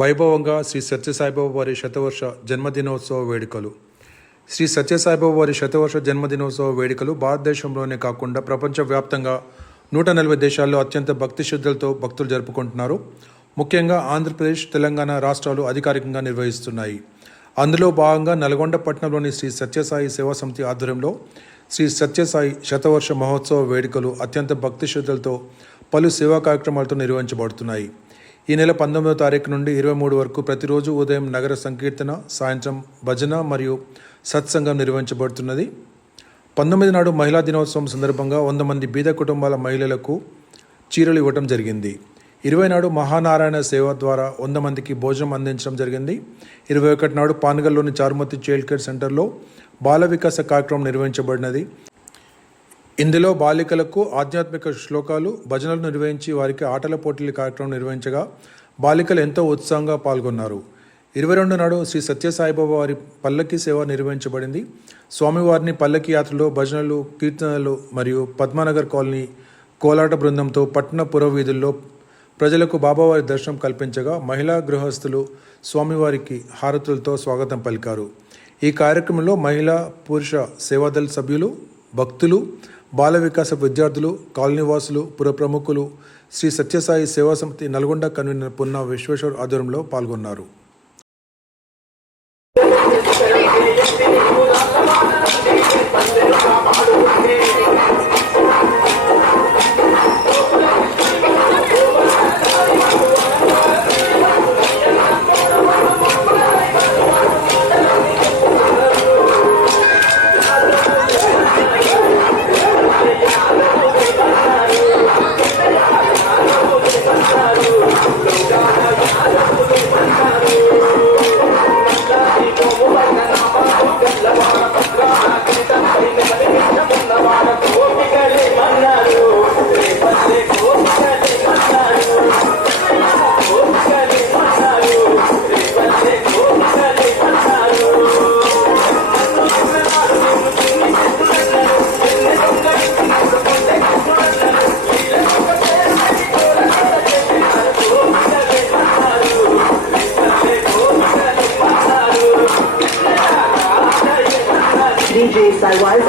వైభవంగా శ్రీ సత్యసాయిబాబా వారి శతవర్ష జన్మదినోత్సవ వేడుకలు. శ్రీ సత్యసాయిబాబా వారి శతవర్ష జన్మదినోత్సవ వేడుకలు భారతదేశంలోనే కాకుండా ప్రపంచవ్యాప్తంగా 140 దేశాల్లో అత్యంత భక్తి శ్రద్ధలతో భక్తులు జరుపుకుంటున్నారు. ముఖ్యంగా ఆంధ్రప్రదేశ్, తెలంగాణ రాష్ట్రాలు అధికారికంగా నిర్వహిస్తున్నాయి. అందులో భాగంగా నల్గొండ పట్టణంలోని శ్రీ సత్యసాయి సేవా సమితి ఆధ్వర్యంలో శ్రీ సత్యసాయి శతవర్ష మహోత్సవ వేడుకలు అత్యంత భక్తి శ్రద్ధలతో పలు సేవా కార్యక్రమాలతో నిర్వహించబడుతున్నాయి. ఈ నెల 19వ తారీఖు నుండి 23 వరకు ప్రతిరోజు ఉదయం నగర సంకీర్తన, సాయంత్రం భజన మరియు సత్సంగం నిర్వహించబడుతున్నది. 19 నాడు మహిళా దినోత్సవం సందర్భంగా 100 మంది బీద కుటుంబాల మహిళలకు చీరలు ఇవ్వడం జరిగింది. 20 నాడు మహానారాయణ సేవ ద్వారా 100 మందికి భోజనం అందించడం జరిగింది. 21 నాడు పానగల్లోని చారుమతి చైల్డ్ కేర్ సెంటర్లో బాల వికాస కార్యక్రమం నిర్వహించబడినది. ఇందులో బాలికలకు ఆధ్యాత్మిక శ్లోకాలు, భజనలు నిర్వహించి వారికి ఆటల పోటీల కార్యక్రమం నిర్వహించగా బాలికలు ఎంతో ఉత్సాహంగా పాల్గొన్నారు. 22 నాడు శ్రీ సత్యసాయిబాబా వారి పల్లకి సేవ నిర్వహించబడింది. స్వామివారిని పల్లకి యాత్రలో భజనలు, కీర్తనలు మరియు పద్మానగర్ కాలనీ కోలాట బృందంతో పట్టణ పురవీధుల్లో ప్రజలకు బాబావారి దర్శనం కల్పించగా మహిళా గృహస్థులు స్వామివారికి హారతులతో స్వాగతం పలికారు. ఈ కార్యక్రమంలో మహిళా, పురుష సేవాదళ సభ్యులు, భక్తులు, బాల వికాస విద్యార్థులు, కాలనీవాసులు, పుర ప్రముఖులు, శ్రీ సత్యసాయి సేవా సమితి నల్గొండ కన్వీనర్ పున్నా విశ్వేశ్వర్ ఆధ్వర్యంలో పాల్గొన్నారు. DJ Saiwal